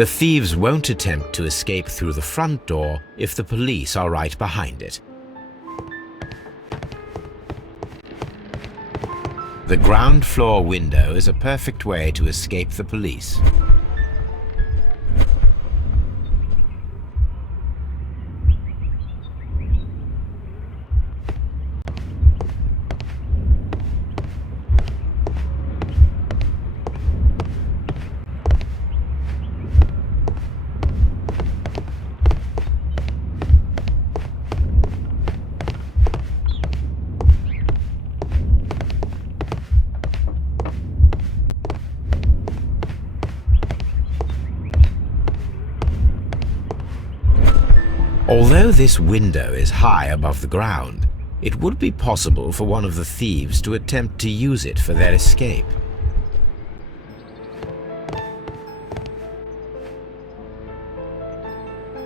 The thieves won't attempt to escape through the front door if the police are right behind it. The ground floor window is a perfect way to escape the police. Although this window is high above the ground, it would be possible for one of the thieves to attempt to use it for their escape.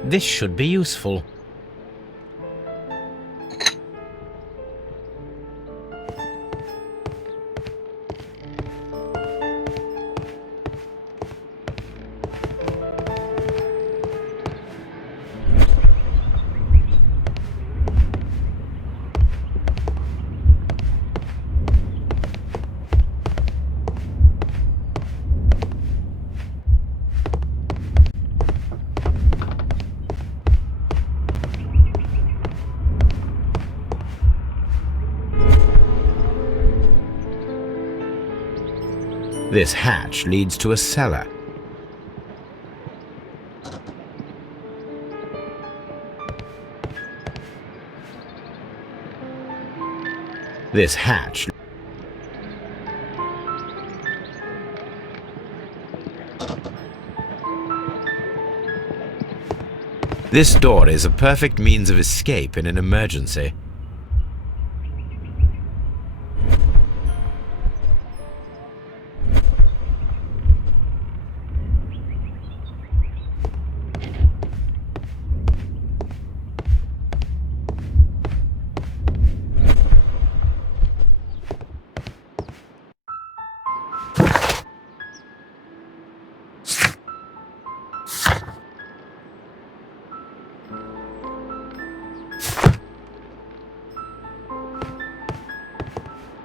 This should be useful. This hatch leads to a cellar. This hatch This door is a perfect means of escape in an emergency.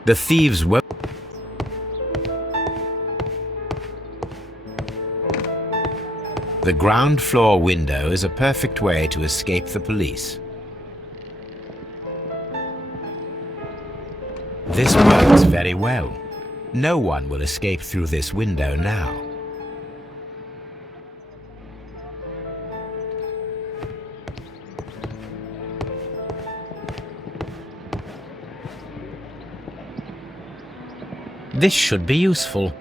The thieves won't. The ground floor window is a perfect way to escape the police. This works very well. No one will escape through this window now. This should be useful.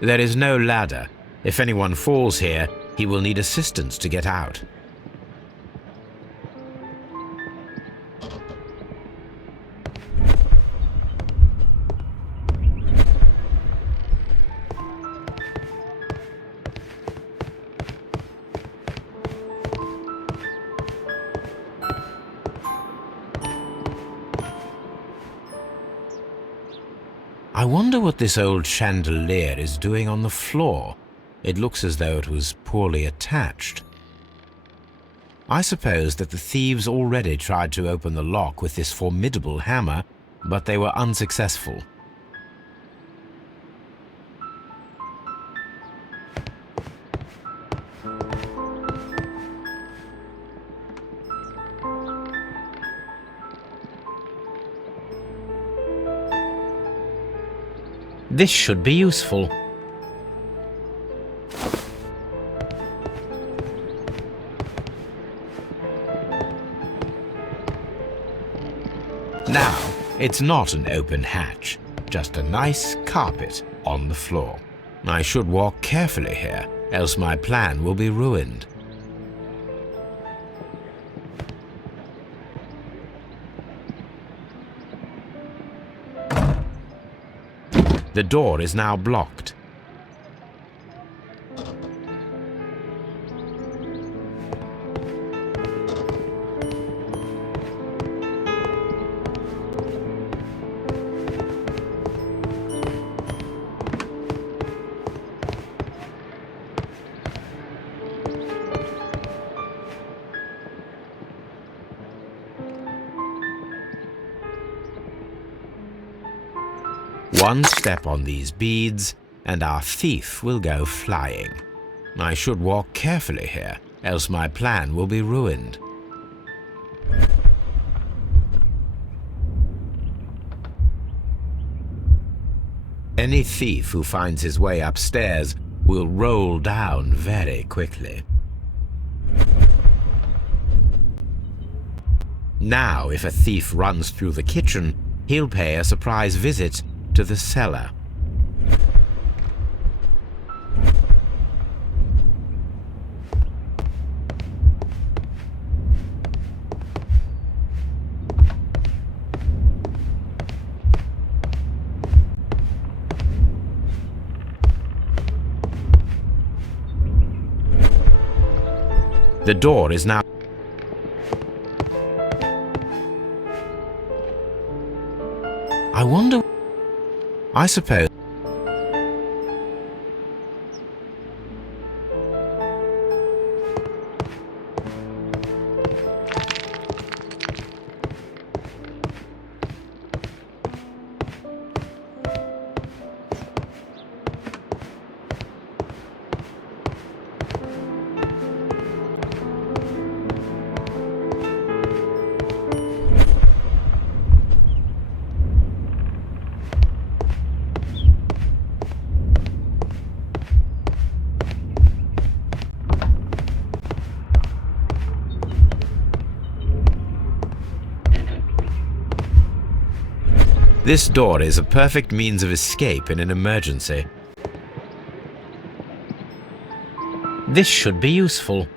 There is no ladder. If anyone falls here, he will need assistance to get out. I wonder what this old chandelier is doing on the floor. It looks as though it was poorly attached. I suppose that the thieves already tried to open the lock with this formidable hammer, but they were unsuccessful. This should be useful. Now, it's not an open hatch, just a nice carpet on the floor. I should walk carefully here, else my plan will be ruined. The door is now blocked. One step on these beads, and our thief will go flying. I should walk carefully here, else my plan will be ruined. Any thief who finds his way upstairs will roll down very quickly. Now, if a thief runs through the kitchen, he'll pay a surprise visit to the cellar. The door is now... I wonder... I suppose... This door is a perfect means of escape in an emergency. This should be useful.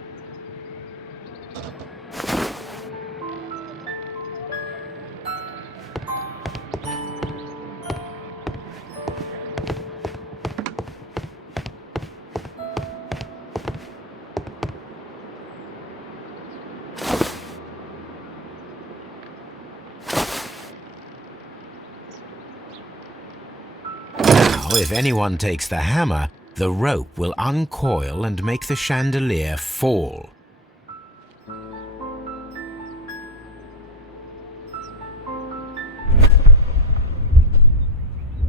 If anyone takes the hammer, the rope will uncoil and make the chandelier fall.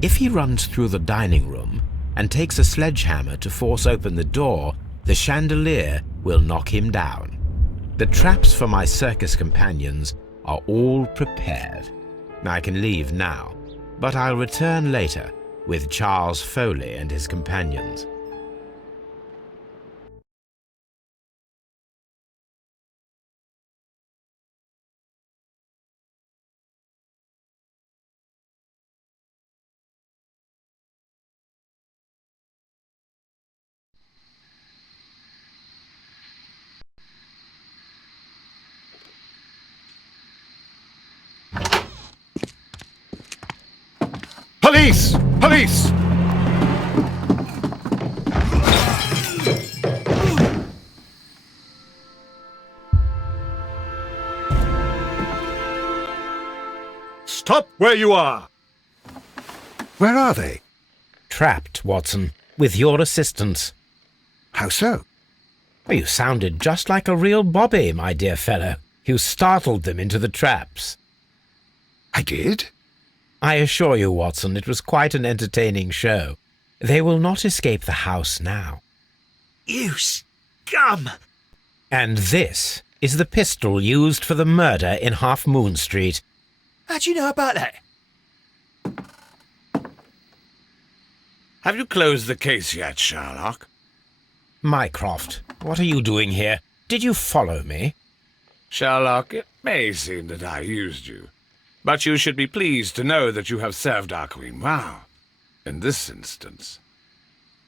If he runs through the dining room and takes a sledgehammer to force open the door, the chandelier will knock him down. The traps for my circus companions are all prepared. I can leave now, but I'll return later with Charles Foley and his companions. Police! Police! Stop where you are! Where are they? Trapped, Watson, with your assistance. How so? Oh, you sounded just like a real Bobby, my dear fellow. You startled them into the traps. I did? I assure you, Watson, it was quite an entertaining show. They will not escape the house now. You scum! And this is the pistol used for the murder in Half Moon Street. How'd you know about that? Have you closed the case yet, Sherlock? Mycroft, what are you doing here? Did you follow me? Sherlock, it may seem that I used you, but you should be pleased to know that you have served our Queen well, in this instance.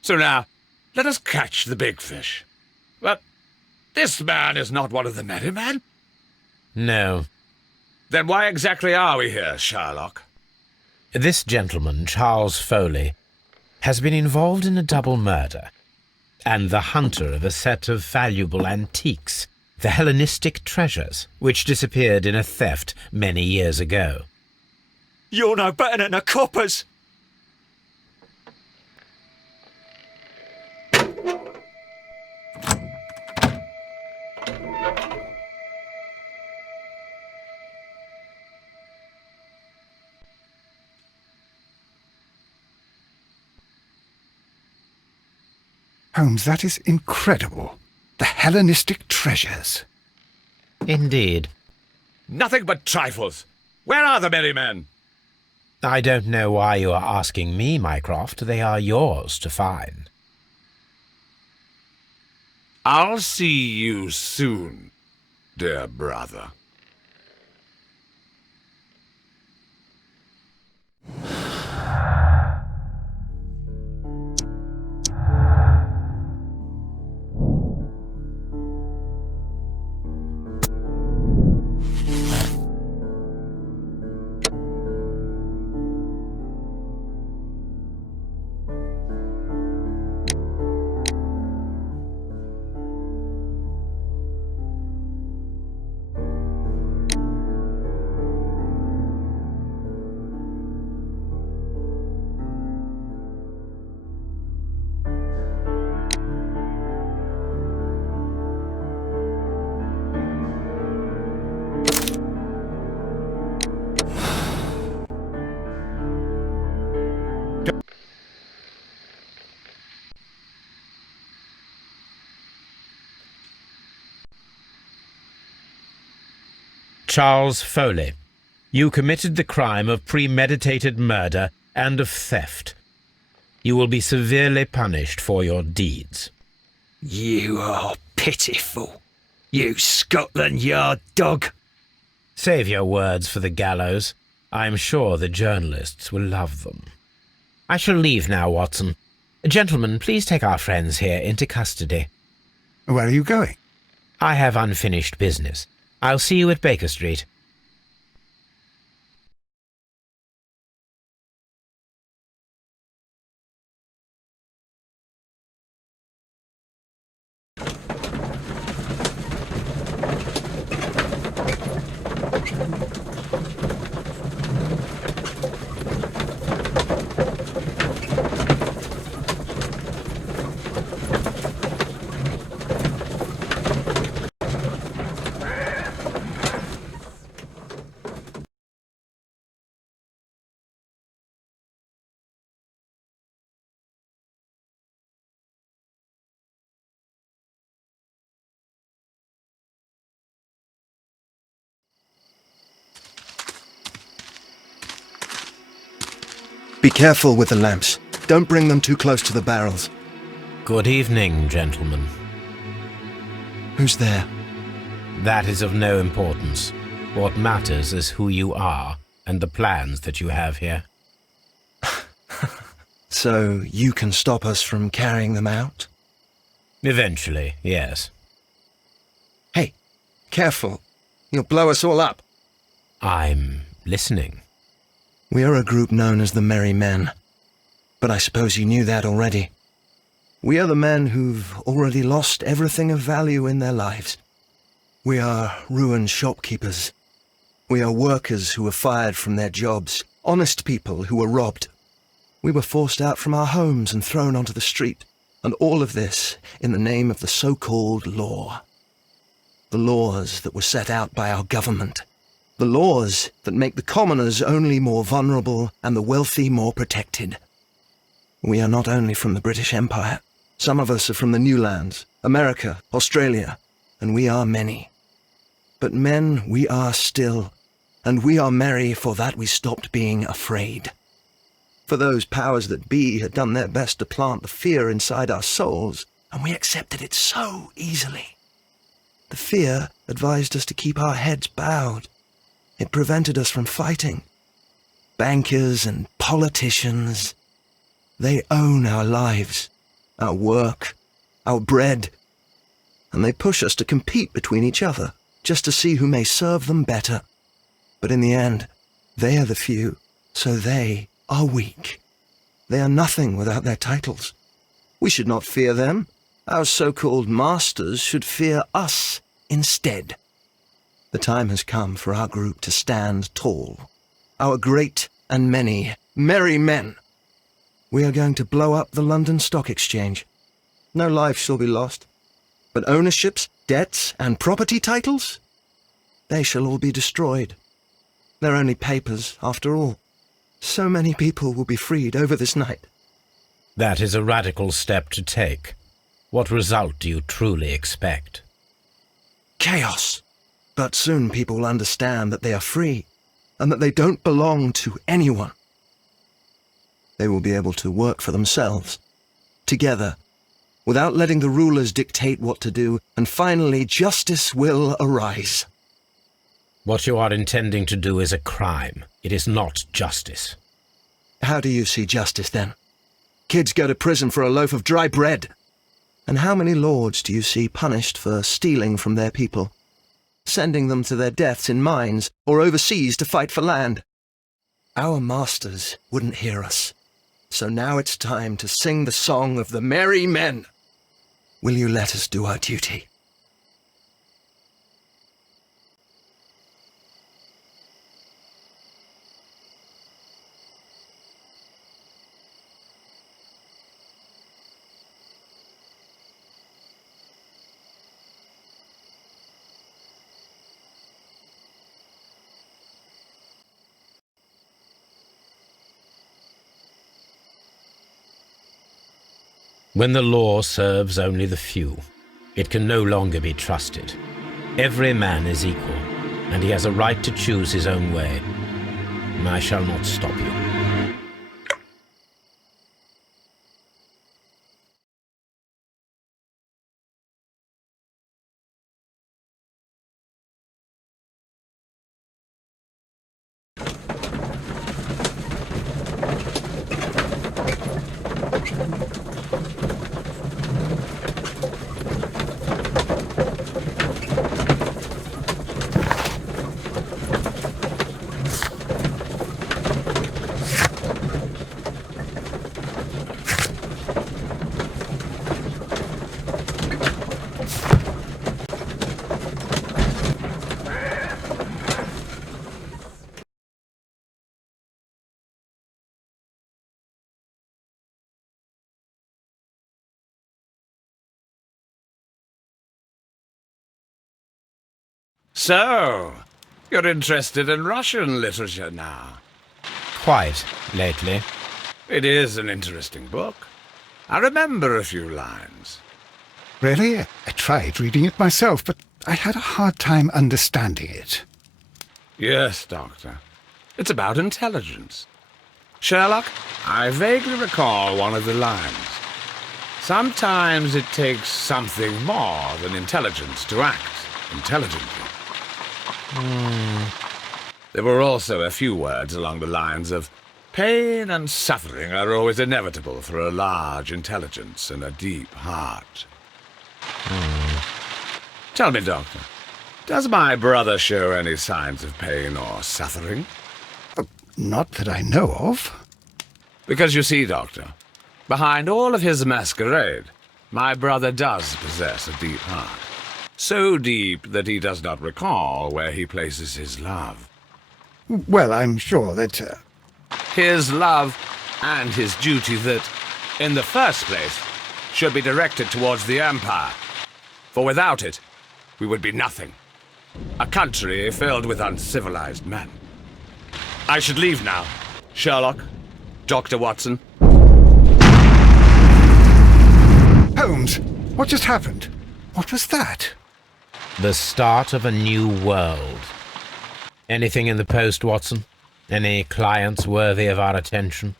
So now, let us catch the big fish. But this man is not one of the merry men. No. Then why exactly are we here, Sherlock? This gentleman, Charles Foley, has been involved in a double murder, and the hunter of a set of valuable antiques, the Hellenistic treasures, which disappeared in a theft many years ago. You're no better than the coppers. Holmes, that is incredible. The Hellenistic treasures. Indeed. Nothing but trifles. Where are the merry men? I don't know why you are asking me, Mycroft. They are yours to find. I'll see you soon, dear brother. Charles Foley, you committed the crime of premeditated murder and of theft. You will be severely punished for your deeds. You are pitiful, you Scotland Yard dog. Save your words for the gallows. I am sure the journalists will love them. I shall leave now, Watson. Gentlemen, please take our friends here into custody. Where are you going? I have unfinished business. I'll see you at Baker Street. Be careful with the lamps. Don't bring them too close to the barrels. Good evening, gentlemen. Who's there? That is of no importance. What matters is who you are and the plans that you have here. So you can stop us from carrying them out? Eventually, yes. Hey, careful. You'll blow us all up. I'm listening. We are a group known as the Merry Men. But I suppose you knew that already. We are the men who've already lost everything of value in their lives. We are ruined shopkeepers. We are workers who were fired from their jobs. Honest people who were robbed. We were forced out from our homes and thrown onto the street. And all of this in the name of the so-called law. The laws that were set out by our government. The laws that make the commoners only more vulnerable and the wealthy more protected. We are not only from the British Empire. Some of us are from the New Lands, America, Australia, and we are many. But men we are still, and we are merry for that we stopped being afraid. For those powers that be had done their best to plant the fear inside our souls, and we accepted it so easily. The fear advised us to keep our heads bowed. It prevented us from fighting. Bankers and politicians, they own our lives, our work, our bread, and they push us to compete between each other just to see who may serve them better. But in the end, they are the few, so they are weak. They are nothing without their titles. We should not fear them. Our so-called masters should fear us instead. The time has come for our group to stand tall. Our great and many merry men. We are going to blow up the London Stock Exchange. No life shall be lost. But ownerships, debts, and property titles? They shall all be destroyed. They're only papers, after all. So many people will be freed over this night. That is a radical step to take. What result do you truly expect? Chaos. But soon people will understand that they are free, and that they don't belong to anyone. They will be able to work for themselves, together, without letting the rulers dictate what to do, and finally justice will arise. What you are intending to do is a crime. It is not justice. How do you see justice, then? Kids go to prison for a loaf of dry bread. And how many lords do you see punished for stealing from their people, sending them to their deaths in mines or overseas to fight for land? Our masters wouldn't hear us. So now it's time to sing the song of the merry men. Will you let us do our duty? When the law serves only the few, it can no longer be trusted. Every man is equal, and he has a right to choose his own way. I shall not stop you. So, you're interested in Russian literature now? Quite, lately. It is an interesting book. I remember a few lines. Really? I tried reading it myself, but I had a hard time understanding it. Yes, Doctor. It's about intelligence. Sherlock, I vaguely recall one of the lines. Sometimes it takes something more than intelligence to act intelligently. There were also a few words along the lines of, pain and suffering are always inevitable for a large intelligence and a deep heart. Tell me, Doctor, does my brother show any signs of pain or suffering? Not that I know of. Because you see, Doctor, behind all of his masquerade, my brother does possess a deep heart. So deep that he does not recall where he places his love. Well, I'm sure that... His love and his duty that, in the first place, should be directed towards the Empire. For without it, we would be nothing. A country filled with uncivilized men. I should leave now. Sherlock, Dr. Watson. Holmes, what just happened? What was that? The start of a new world. Anything in the post, Watson? Any clients worthy of our attention?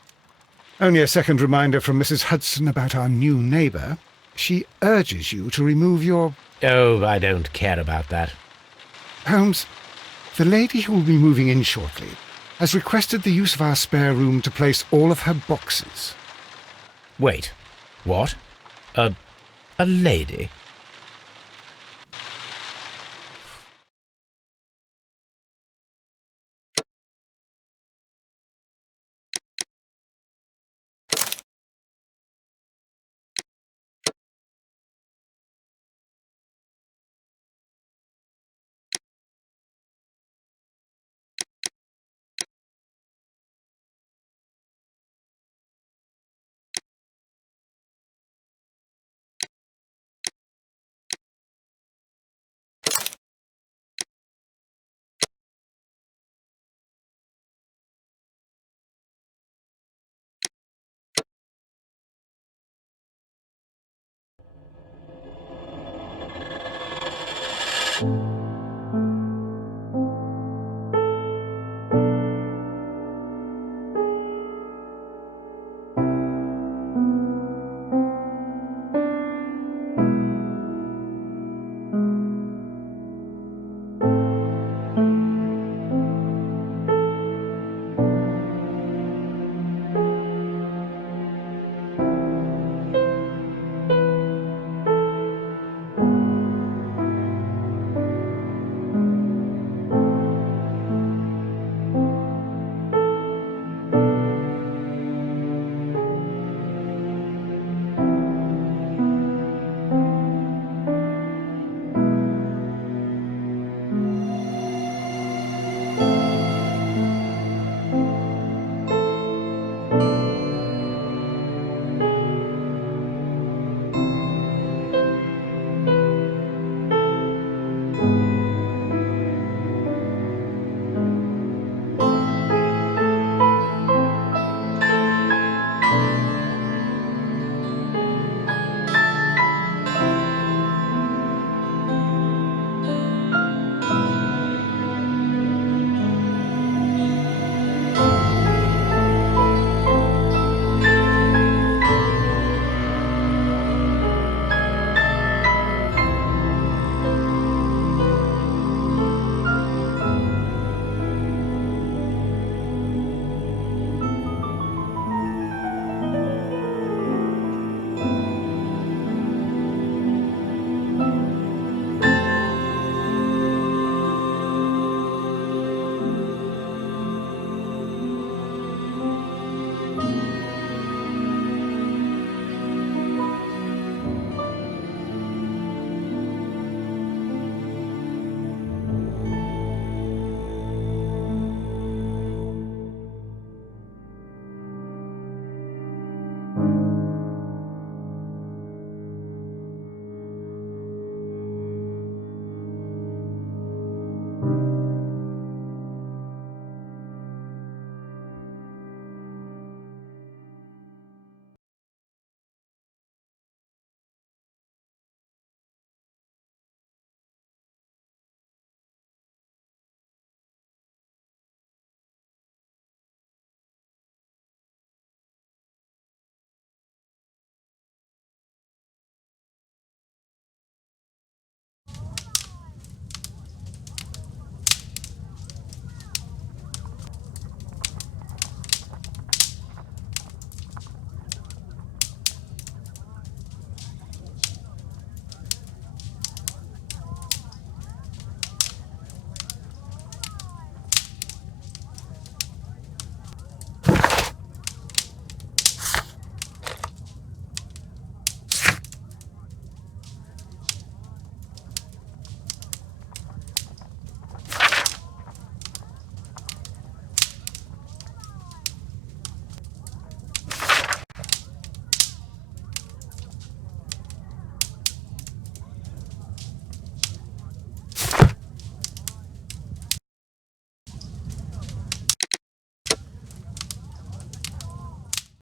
Only a second reminder from Mrs. Hudson about our new neighbour. She urges you to remove your... Oh, I don't care about that. Holmes, the lady who will be moving in shortly has requested the use of our spare room to place all of her boxes. Wait, what? A lady?